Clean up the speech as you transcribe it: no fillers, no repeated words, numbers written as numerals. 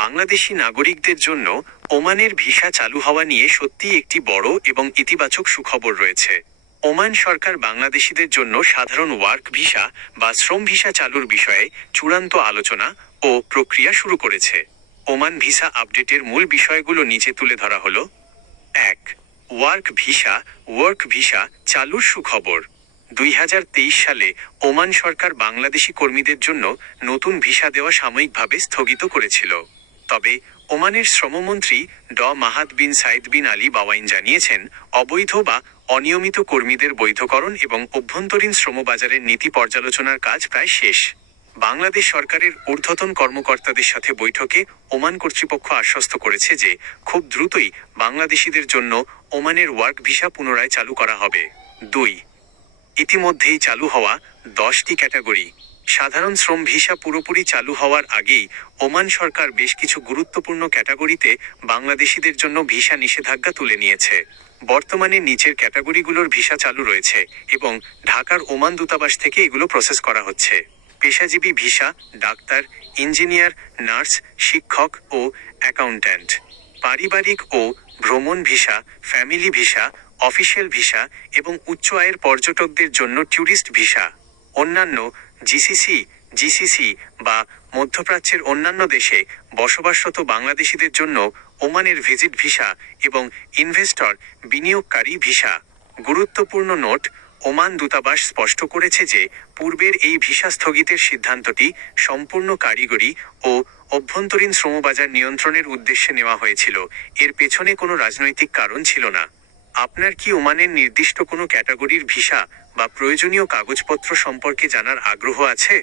বাংলাদেশি নাগরিকদের জন্য ওমানের ভিসা চালু হওয়া নিয়ে সত্যিই একটি বড় এবং ইতিবাচক সুখবর রয়েছে। ওমান সরকার বাংলাদেশিদের জন্য সাধারণ ওয়ার্ক ভিসা বা শ্রম ভিসা চালুর বিষয়ে চূড়ান্ত আলোচনা ও প্রক্রিয়া শুরু করেছে। ওমান ভিসা আপডেটের মূল বিষয়গুলো নিচে তুলে ধরা হলো। 1. ওয়ার্ক ভিসা চালুর সুখবর। 2023 সালে ওমান সরকার বাংলাদেশি কর্মীদের জন্য নতুন ভিসা দেওয়া সাময়িকভাবে স্থগিত করেছিল। তবে ওমানের শ্রমমন্ত্রী মাহাদ বিন সাইদ বিন আলী বাওয়াইন জানিয়েছেন, অবৈধ বা অনিয়মিত কর্মীদের বৈধকরণ এবং অভ্যন্তরীণ শ্রমবাজারের নীতি পর্যালোচনার কাজ প্রায় শেষ। বাংলাদেশ সরকারের ঊর্ধ্বতন কর্মকর্তাদের সাথে বৈঠকে ওমান কর্তৃপক্ষ আশ্বস্ত করেছে যে খুব দ্রুতই বাংলাদেশিদের জন্য ওমানের ওয়ার্ক ভিসা পুনরায় চালু করা হবে। 2. ইতিমধ্যেই চালু হওয়া 10টি ক্যাটাগরি। সাধারণ শ্রম ভিসা পুরোপুরি চালু হওয়ার আগেই ওমান সরকার বেশ কিছু গুরুত্বপূর্ণ ক্যাটাগরিতে বাংলাদেশিদের জন্য ভিসা নিষেধাজ্ঞা তুলে নিয়েছে। বর্তমানে নিচের ক্যাটাগরিগুলোর ভিসা চালু রয়েছে এবং ঢাকার ওমান দূতাবাস থেকে এগুলো প্রসেস করা হচ্ছে। পেশাজীবী ভিসা, ডাক্তার, ইঞ্জিনিয়ার, নার্স, শিক্ষক ও অ্যাকাউন্ট্যান্ট। পারিবারিক ও ভ্রমণ visa, family visa, official visa এবং উচ্চ আয়ের পর্যটকদের জন্য ট্যুরিস্ট ভিসা। অন্যান্য জিসিসি বা মধ্যপ্রাচ্যের অন্যান্য দেশে বসবাসরত বাংলাদেশিদের জন্য ওমানের ভিজিট ভিসা এবং ইনভেস্টর বিনিয়োগকারী ভিসা। গুরুত্বপূর্ণ নোট: ওমান দূতাবাস স্পষ্ট করেছে যে পূর্বের এই ভিসা স্থগিতের সিদ্ধান্তটি সম্পূর্ণ কারিগরি ও অভ্যন্তরীণ শ্রমবাজার নিয়ন্ত্রণের উদ্দেশ্যে নেওয়া হয়েছিল। এর পেছনে কোনো রাজনৈতিক কারণ ছিল না। আপনার কি ওমানের নির্দিষ্ট কোনো ক্যাটাগরির ভিসা বা প্রয়োজনীয় কাগজপত্র সম্পর্কে জানার আগ্রহ আছে?